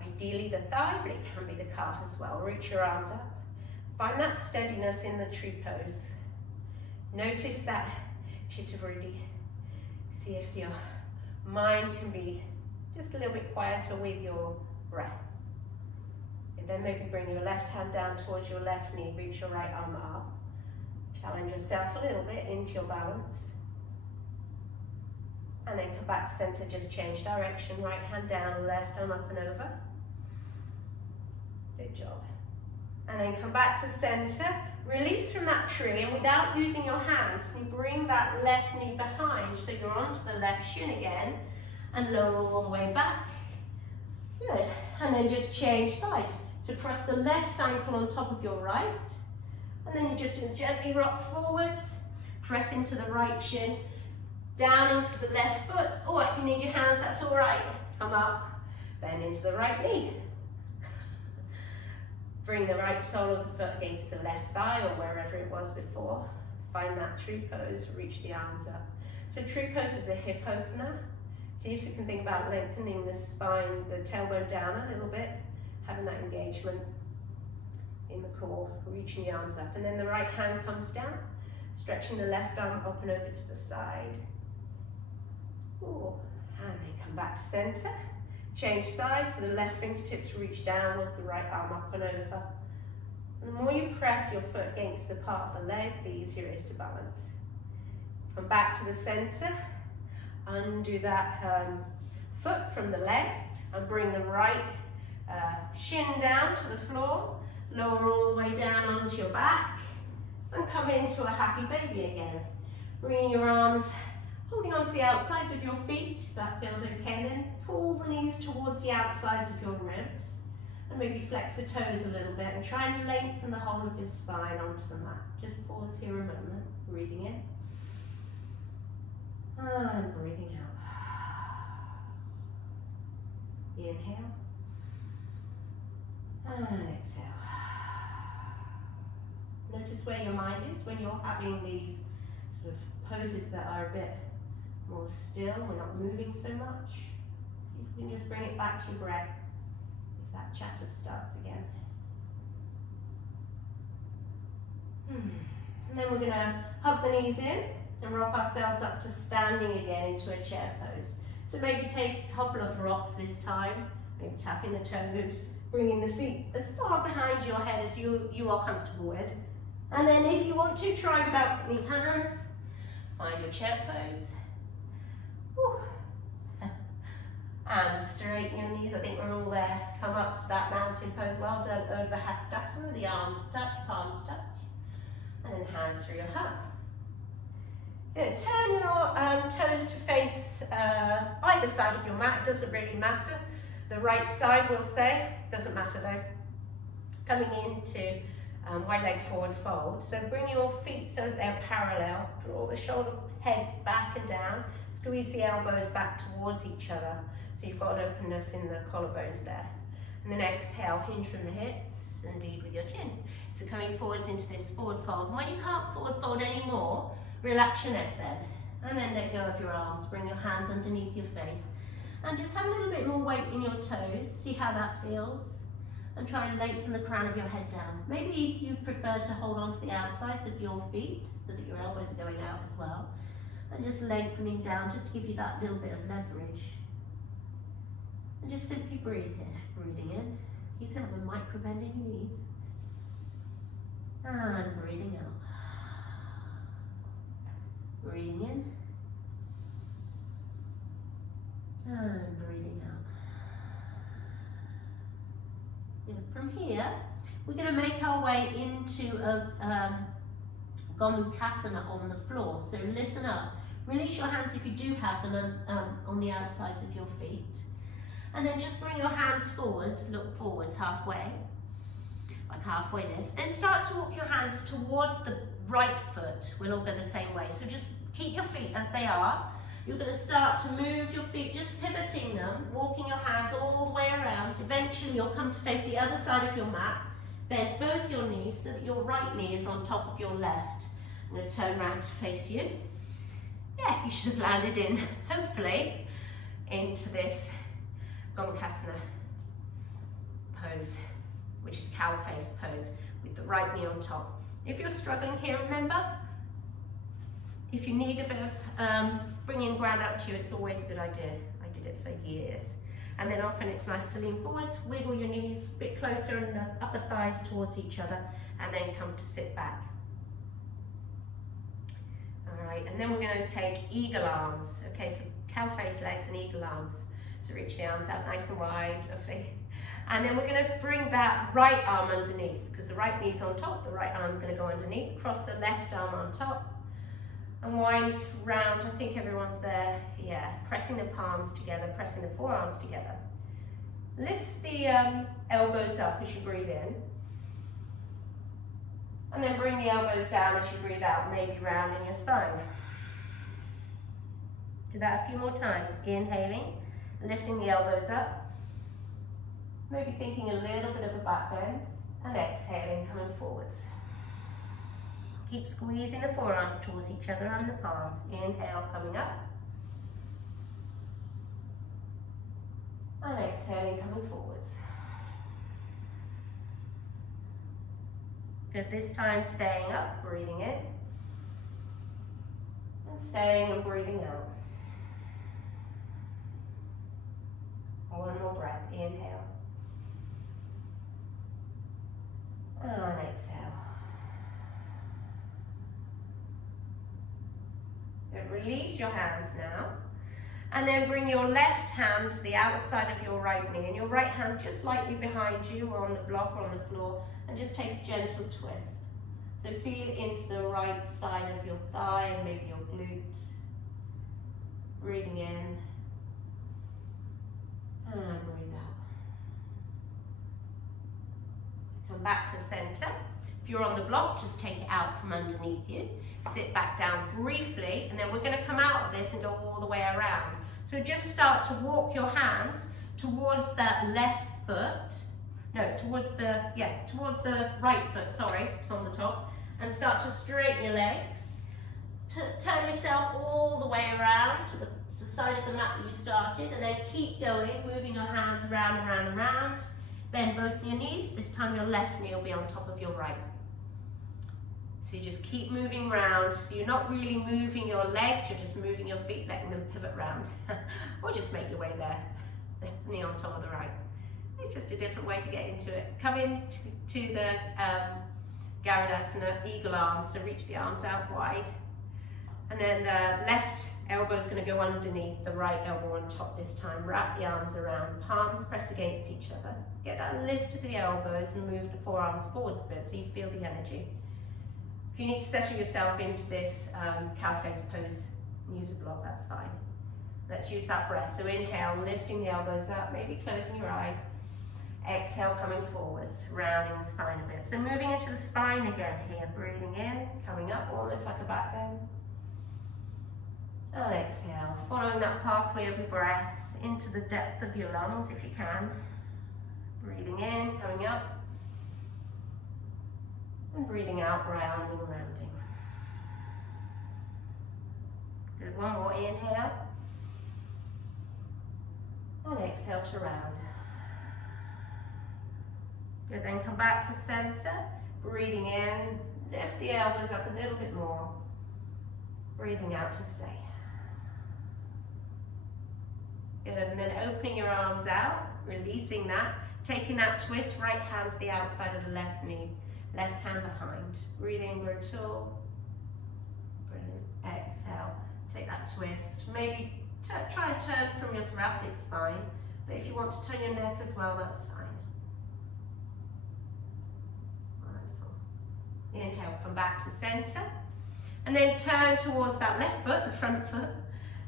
Ideally the thigh, but it can be the calf as well. Reach your arms up. Find that steadiness in the tree pose. Notice that chittavritti. See if your mind can be just a little bit quieter with your breath. And then maybe bring your left hand down towards your left knee, reach your right arm up. Challenge yourself a little bit into your balance. And then come back to center, just change direction, right hand down, left arm up and over. Good job. And then come back to center, release from that tree, and without using your hands, you bring that left knee behind so you're onto the left shin again, and lower all the way back. Good. And then just change sides. So press the left ankle on top of your right, and then you just gently rock forwards, press into the right shin, down into the left foot, or if you need your hands, that's all right. Come up, bend into the right knee. Bring the right sole of the foot against the left thigh or wherever it was before. Find that tree pose, reach the arms up. So tree pose is a hip opener. See if you can think about lengthening the spine, the tailbone down a little bit, having that engagement in the core, reaching the arms up. And then the right hand comes down, stretching the left arm up and over to the side. Ooh. And then come back to center. Change sides, so the left fingertips reach downwards, the right arm up and over. And the more you press your foot against the part of the leg, the easier it is to balance. Come back to the center, undo that foot from the leg, and bring the right shin down to the floor, lower all the way down onto your back, and come into a happy baby again. Bringing your arms, holding onto the outsides of your feet, if that feels okay, then pull the knees towards the outsides of your ribs, and maybe flex the toes a little bit, and try and lengthen the whole of your spine onto the mat. Just pause here a moment, breathing in, and breathing out. Inhale, and exhale. Notice where your mind is when you're having these sort of poses that are a bit more still, we're not moving so much. See if you can just bring it back to your breath if that chatter starts again. And then we're going to hug the knees in and rock ourselves up to standing again into a chair pose. So maybe take a couple of rocks this time, maybe tapping the toes, bringing the feet as far behind your head as you are comfortable with. And then if you want to, try without any hands. Find your chair pose. Whew. And straighten your knees. I think we're all there. Come up to that mountain pose. Well done. Over Hastasana. The arms touch, palms touch. And then hands through your heart. Turn your toes to face either side of your mat. It doesn't really matter. The right side, we'll say. Doesn't matter though. Coming into wide leg forward fold. So bring your feet so that they're parallel. Draw the shoulder heads back and down. Squeeze the elbows back towards each other. So you've got an openness in the collarbones there. And then exhale, hinge from the hips and lead with your chin. So coming forwards into this forward fold. And when you can't forward fold anymore, relax your neck then. And then let go of your arms. Bring your hands underneath your face. And just have a little bit more weight in your toes. See how that feels. And try and lengthen the crown of your head down. Maybe you prefer to hold on to the outsides of your feet so that your elbows are going out as well. And just lengthening down just to give you that little bit of leverage. And just simply breathe here. Breathing in. You can have a micro bend in your knees. And breathing out. Breathing in. And breathing out. From here, we're going to make our way into a Gomukhasana on the floor. So listen up. Release your hands if you do have them on the outsides of your feet. And then just bring your hands forwards, look forwards halfway, like halfway lift. Then start to walk your hands towards the right foot. We'll all go the same way. So just keep your feet as they are. You're going to start to move your feet, just pivoting them, walking your hands all the way around. Eventually you'll come to face the other side of your mat. Bend both your knees so that your right knee is on top of your left. I'm going to turn around to face you. Yeah, you should have landed in, hopefully, into this Gomukhasana pose, which is cow face pose, with the right knee on top. If you're struggling here, remember, if you need a bit of bringing ground up to you, it's always a good idea. I did it for years. And then often it's nice to lean forwards, wiggle your knees a bit closer and the upper thighs towards each other, and then come to sit back. All right, and then we're going to take eagle arms. Okay, so cow face legs and eagle arms. So reach the arms out nice and wide, lovely. And then we're going to bring that right arm underneath, because the right knee's on top, the right arm's going to go underneath, cross the left arm on top, and wind round. I think everyone's there. Yeah, pressing the palms together, pressing the forearms together. Lift the elbows up as you breathe in. And then bring the elbows down as you breathe out, maybe rounding your spine. Do that a few more times. Inhaling, lifting the elbows up. Maybe thinking a little bit of a back bend. And exhaling, coming forwards. Keep squeezing the forearms towards each other and the palms. Inhale, coming up. And exhaling, coming forwards. Good, this time staying up, breathing in. And staying and breathing out. One more breath, inhale. And exhale. Good, release your hands now. And then bring your left hand to the outside of your right knee and your right hand just lightly behind you or on the block or on the floor, and just take a gentle twist. So feel into the right side of your thigh and maybe your glute. Breathing in and breathe out. Come back to center. If you're on the block, just take it out from underneath you. Sit back down briefly, and then we're going to come out of this and go all the way around. So just start to walk your hands towards that left foot. No, towards the right foot, sorry, it's on the top. And start to straighten your legs. Turn yourself all the way around to the side of the mat that you started, and then keep going, moving your hands round and round and round. Bend both your knees. This time your left knee will be on top of your right. So you just keep moving round. So you're not really moving your legs, you're just moving your feet, letting them pivot round. Or just make your way there. Left knee on top of the right. It's just a different way to get into it. Come into the Garudasana, eagle arms, so reach the arms out wide. And then the left elbow is going to go underneath the right elbow on top this time. Wrap the arms around, palms press against each other. Get that lift of the elbows and move the forearms forwards a bit so you feel the energy. If you need to settle yourself into this cow face pose, use a block, that's fine. Let's use that breath. So inhale, lifting the elbows up, maybe closing your eyes. Exhale, coming forwards, rounding the spine a bit. So moving into the spine again here, breathing in, coming up almost like a back bend. And exhale, following that pathway of your breath into the depth of your lungs if you can. Breathing in, coming up. And breathing out, rounding, rounding. Good, one more inhale. And exhale to round. Good, then come back to center. Breathing in, lift the elbows up a little bit more. Breathing out to stay. Good, and then opening your arms out, releasing that, taking that twist, right hand to the outside of the left knee, left hand behind. Breathing, grow tall. Brilliant. Exhale, take that twist. Maybe try and turn from your thoracic spine, but if you want to turn your neck as well, that's fine. Wonderful. Inhale, come back to center, and then turn towards that left foot, the front foot.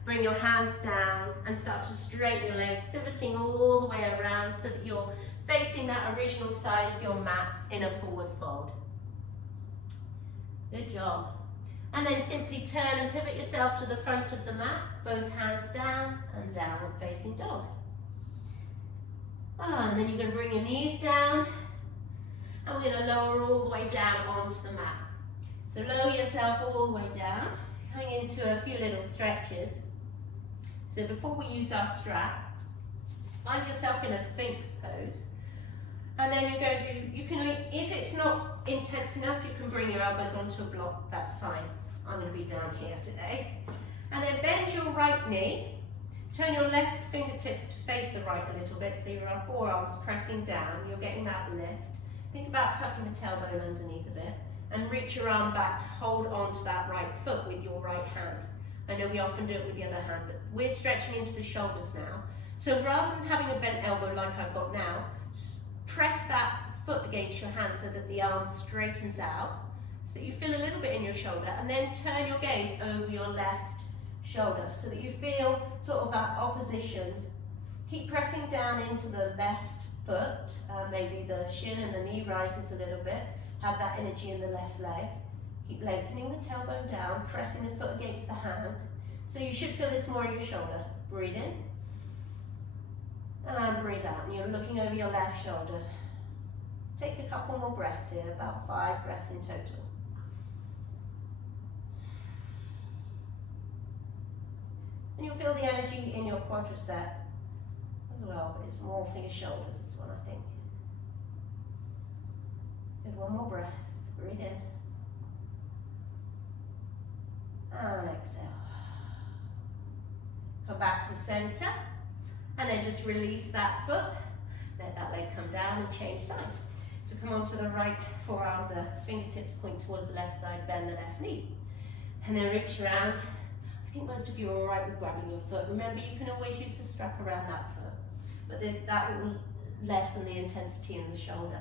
Bring your hands down and start to straighten your legs, pivoting all the way around so that you're facing that original side of your mat in a forward fold. Good job. And then simply turn and pivot yourself to the front of the mat, both hands down and downward facing dog. And then you're going to bring your knees down, and we're going to lower all the way down onto the mat. So lower yourself all the way down, coming into a few little stretches. So before we use our strap, find yourself in a Sphinx pose. And then you're going to, you can, if it's not intense enough, you can bring your elbows onto a block, that's fine. I'm going to be down here today. And then bend your right knee, turn your left fingertips to face the right a little bit, so your forearms pressing down, you're getting that lift. Think about tucking the tailbone underneath a bit, and reach your arm back to hold onto that right foot with your right hand. I know we often do it with the other hand, but we're stretching into the shoulders now. So rather than having a bent elbow like I've got now, press that foot against your hand so that the arm straightens out, so that you feel a little bit in your shoulder, and then turn your gaze over your left shoulder so that you feel sort of that opposition. Keep pressing down into the left foot, maybe the shin and the knee rises a little bit. Have that energy in the left leg. Keep lengthening the tailbone down, pressing the foot against the hand. So you should feel this more in your shoulder. Breathe in. And breathe out. And you're looking over your left shoulder. Take a couple more breaths here, about 5 breaths in total. And you'll feel the energy in your quadricep as well, but it's more for your shoulders, this one, I think. Good, one more breath. Breathe in. And exhale. Come back to center. And then just release that foot. Let that leg come down and change sides. So come onto the right forearm, the fingertips point towards the left side, bend the left knee. And then reach around. I think most of you are all right with grabbing your foot. Remember, you can always use the strap around that foot, but that will lessen the intensity in the shoulder.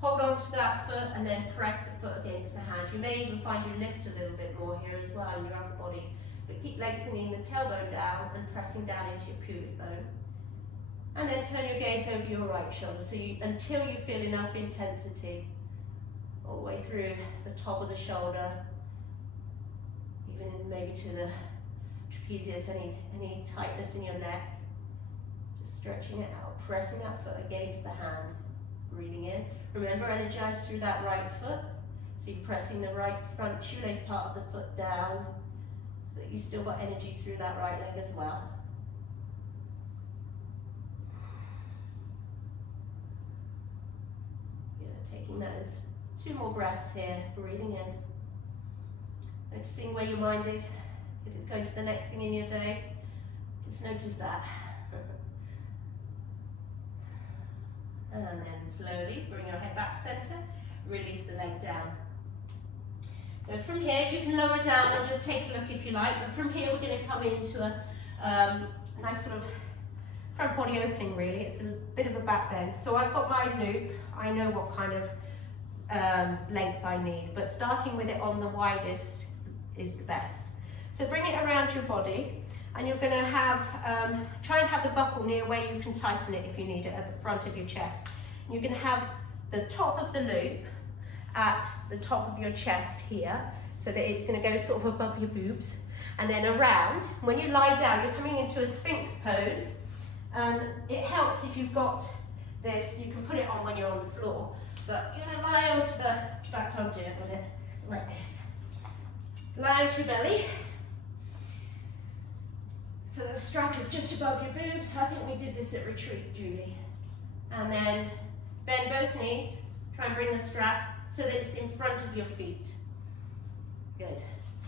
Hold on to that foot and then press the foot against the hand. You may even find you lift a little bit more here as well in your upper body, but keep lengthening the tailbone down and pressing down into your pubic bone. And then turn your gaze over your right shoulder until you feel enough intensity all the way through the top of the shoulder, even maybe to the trapezius, any tightness in your neck. Just stretching it out, pressing that foot against the hand, breathing in. Remember, energize through that right foot. So you're pressing the right front shoelace part of the foot down so that you still got energy through that right leg as well. Taking those 2 more breaths here, breathing in. Noticing where your mind is. If it's going to the next thing in your day, just notice that. And then slowly bring your head back center, release the leg down. So from here, you can lower down or just take a look if you like, but from here we're going to come into a nice sort of front body opening really. It's a bit of a back bend. So I've got my loop, I know what kind of length I need, but starting with it on the widest is the best. So bring it around your body, and you're going to have, try and have the buckle near where you can tighten it if you need it, at the front of your chest. You're going to have the top of the loop at the top of your chest here, so that it's going to go sort of above your boobs, and then around. When you lie down, you're coming into a Sphinx Pose, and it helps if you've got this, you can put it on when you're on the floor, but you're going to lie onto the, in fact I'll do it with it like this. Lie onto your belly, so the strap is just above your boobs. I think we did this at retreat, Julie. And then bend both knees, try and bring the strap so that it's in front of your feet. Good.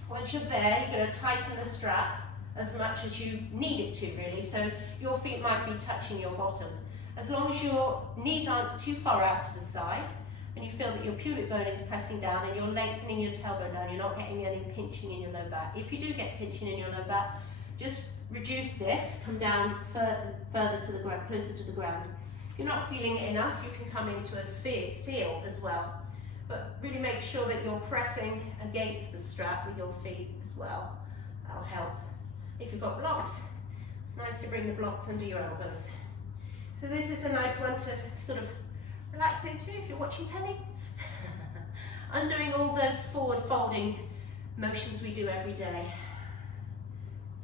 Once you're there, you're going to tighten the strap as much as you need it to really, so your feet might be touching your bottom. As long as your knees aren't too far out to the side, and you feel that your pubic bone is pressing down and you're lengthening your tailbone down, you're not getting any pinching in your low back. If you do get pinching in your low back, just reduce this, come down further to the ground, closer to the ground. If you're not feeling it enough, you can come into a seal as well. But really make sure that you're pressing against the strap with your feet as well. That'll help. If you've got blocks, it's nice to bring the blocks under your elbows. So this is a nice one to sort of relax into if you're watching telly. Undoing all those forward folding motions we do every day.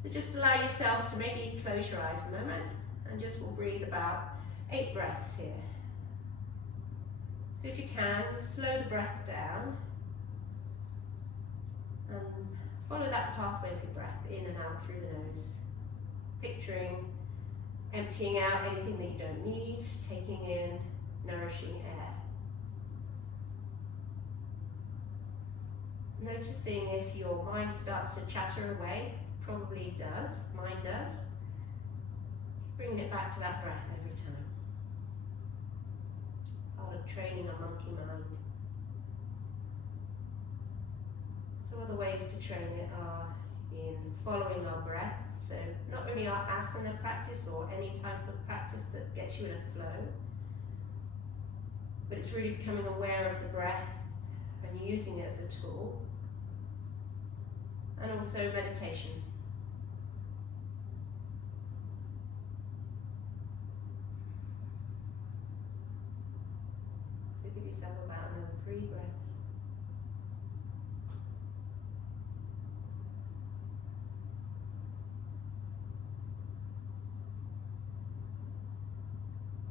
So just allow yourself to maybe close your eyes a moment, and just we'll breathe about 8 breaths here. So if you can, slow the breath down and follow that pathway of your breath in and out through the nose. Picturing emptying out anything that you don't need, taking in nourishing air. Noticing if your mind starts to chatter away, it probably does, mine does. Bringing it back to that breath every time. Part of training a monkey mind. Some other ways to train it are in following our breath. So not really our asana practice or any type of practice that gets you in a flow, but it's really becoming aware of the breath and using it as a tool. And also meditation. So give yourself about another 3 breaths.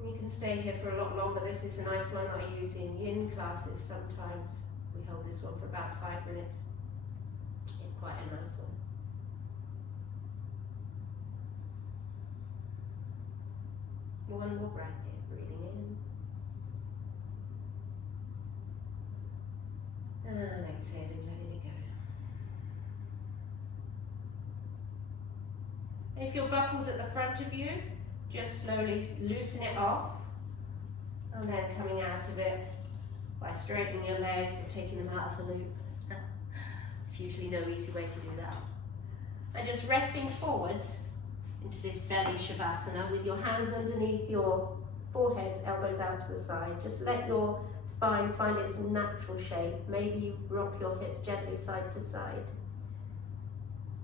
You can stay here for a lot longer. This is a nice one that I use in yin classes sometimes. We hold this one for about 5 minutes. It's quite a nice one. One more breath here, breathing in. And exhaling, letting it go. If your buckle's at the front of you, just slowly loosen it off, and then coming out of it by straightening your legs or taking them out of the loop. There's usually no easy way to do that. by just resting forwards into this belly Shavasana with your hands underneath your forehead, elbows out to the side. Just let your spine find its natural shape. Maybe you rock your hips gently side to side.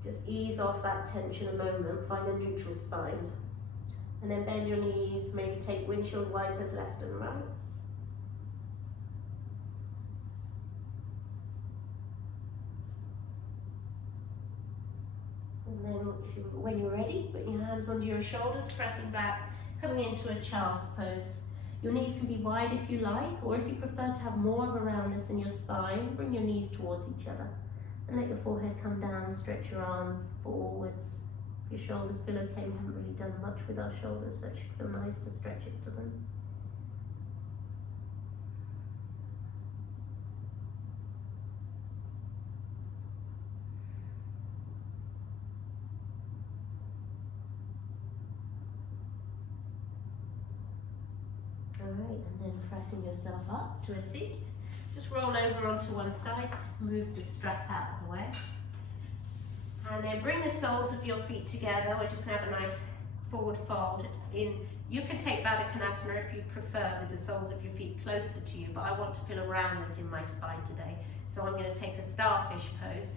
Just ease off that tension a moment, find a neutral spine. And then bend your knees, maybe take windshield wipers left and right. And then when you're ready, put your hands under your shoulders, pressing back, coming into a child's pose. Your knees can be wide if you like, or if you prefer to have more of a roundness in your spine, bring your knees towards each other. And let your forehead come down, stretch your arms forwards. If your shoulders feel okay, we haven't really done much with our shoulders, so it should feel nice to stretch into them. Alright, and then pressing yourself up to a seat. Just roll over onto one side, move the strap out of the way. And then bring the soles of your feet together. We're just going to have a nice forward fold. You can take Baddha Konasana if you prefer, with the soles of your feet closer to you, but I want to feel a roundness in my spine today. So I'm going to take a Starfish Pose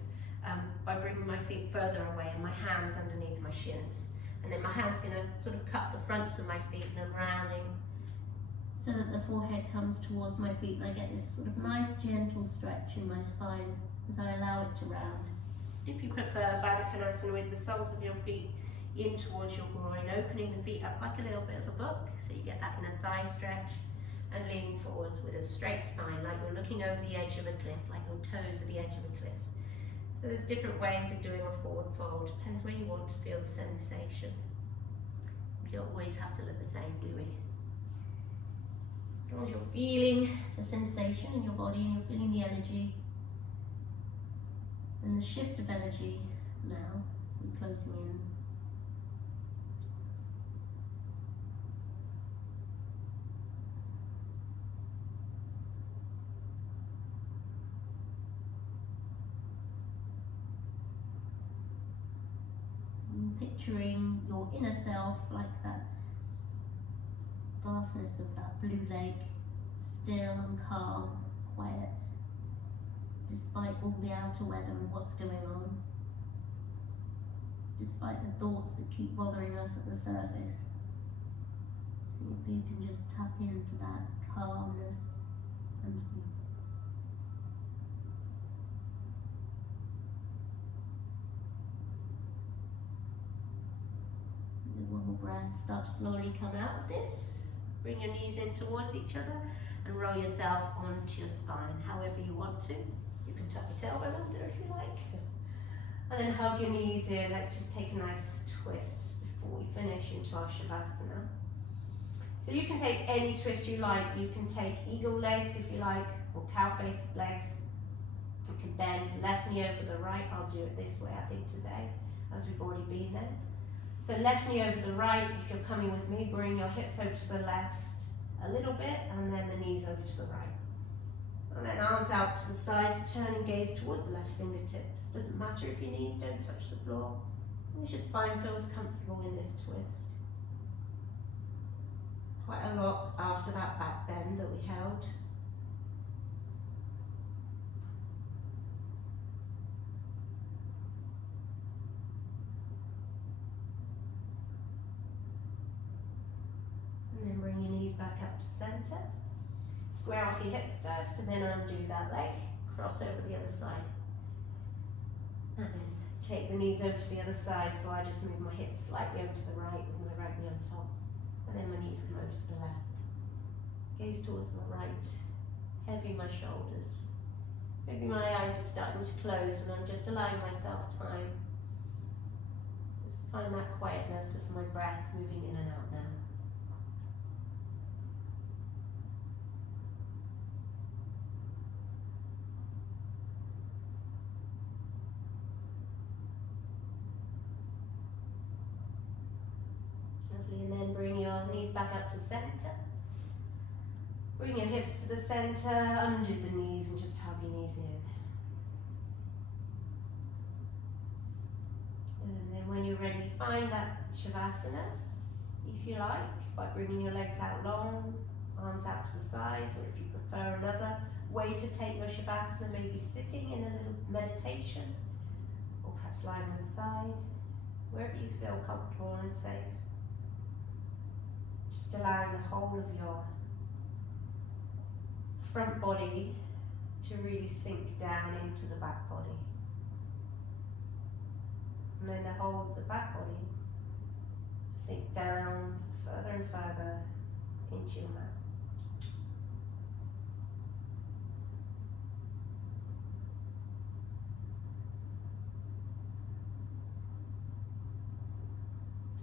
by bringing my feet further away and my hands underneath my shins. And then my hand's going to sort of cut the fronts of my feet, and I'm rounding so that the forehead comes towards my feet, and I get this sort of nice gentle stretch in my spine as I allow it to round. If you prefer Baddha Konasana with the soles of your feet in towards your groin, opening the feet up like a little bit of a book, so you get that inner thigh stretch, and leaning forwards with a straight spine, like you're looking over the edge of a cliff, like your toes are the edge of a cliff. So there's different ways of doing a forward fold, depends where you want to feel the sensation. You don't always have to look the same, do we? As long as you're feeling the sensation in your body and you're feeling the energy, and the shift of energy now, I'm closing in. And picturing your inner self like that vastness of that blue lake, still and calm, quiet, despite all the outer weather and what's going on, despite the thoughts that keep bothering us at the surface. See if you can just tap into that calmness and one more breath. Start to slowly come out of this. Bring your knees in towards each other and roll yourself onto your spine, however you want to. You can tuck your tailbone under if you like. And then hug your knees in. Let's just take a nice twist before we finish into our Shavasana. So you can take any twist you like. You can take eagle legs if you like, or cow face legs. You can bend left knee over the right. I'll do it this way, I think, today, as we've already been there. So left knee over the right. If you're coming with me, bring your hips over to the left a little bit, and then the knees over to the right. And then arms out to the sides, turn and gaze towards the left fingertips. Doesn't matter if your knees don't touch the floor, as long as your spine feels comfortable in this twist. Quite a lot after that back bend that we held. And then bring your knees back up to center. Square off your hips first, and then undo that leg. Cross over the other side. And then take the knees over to the other side, so I just move my hips slightly over to the right with my right knee on top. And then my knees come over to the left. Gaze towards my right. Heavy my shoulders. Maybe my eyes are starting to close, and I'm just allowing myself time. Just find that quietness of my breath moving in and out now. And then bring your knees back up to center. Bring your hips to the center, undo the knees and just hug your knees in. when you're ready, find that Shavasana, if you like, by bringing your legs out long, arms out to the sides, or if you prefer another way to take your Shavasana, maybe sitting in a little meditation, or perhaps lying on the side, wherever you feel comfortable and safe. Just allowing the whole of your front body to really sink down into the back body. And then the whole of the back body to sink down further and further into your mat.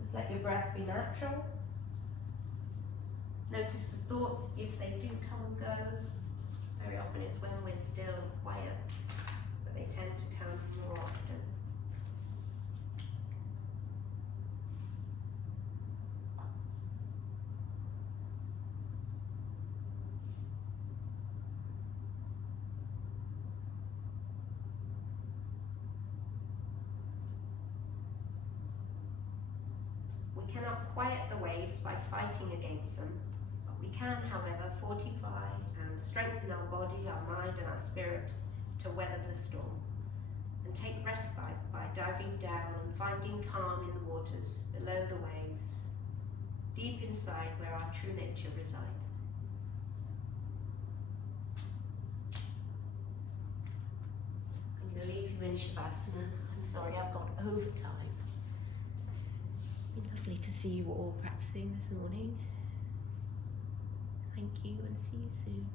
Just let your breath be natural. Notice the thoughts, if they do come and go. Very often it's when we're still and quiet, but they tend to come more often. We cannot quiet the waves by fighting against them, but we can, however, fortify and strengthen our body, our mind and our spirit to weather the storm, and take respite by diving down and finding calm in the waters below the waves, deep inside where our true nature resides. I'm going to leave you in Shavasana. I'm sorry, I've gone over time. Lovely to see you all practicing this morning. Thank you and see you soon.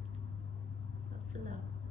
Lots of love.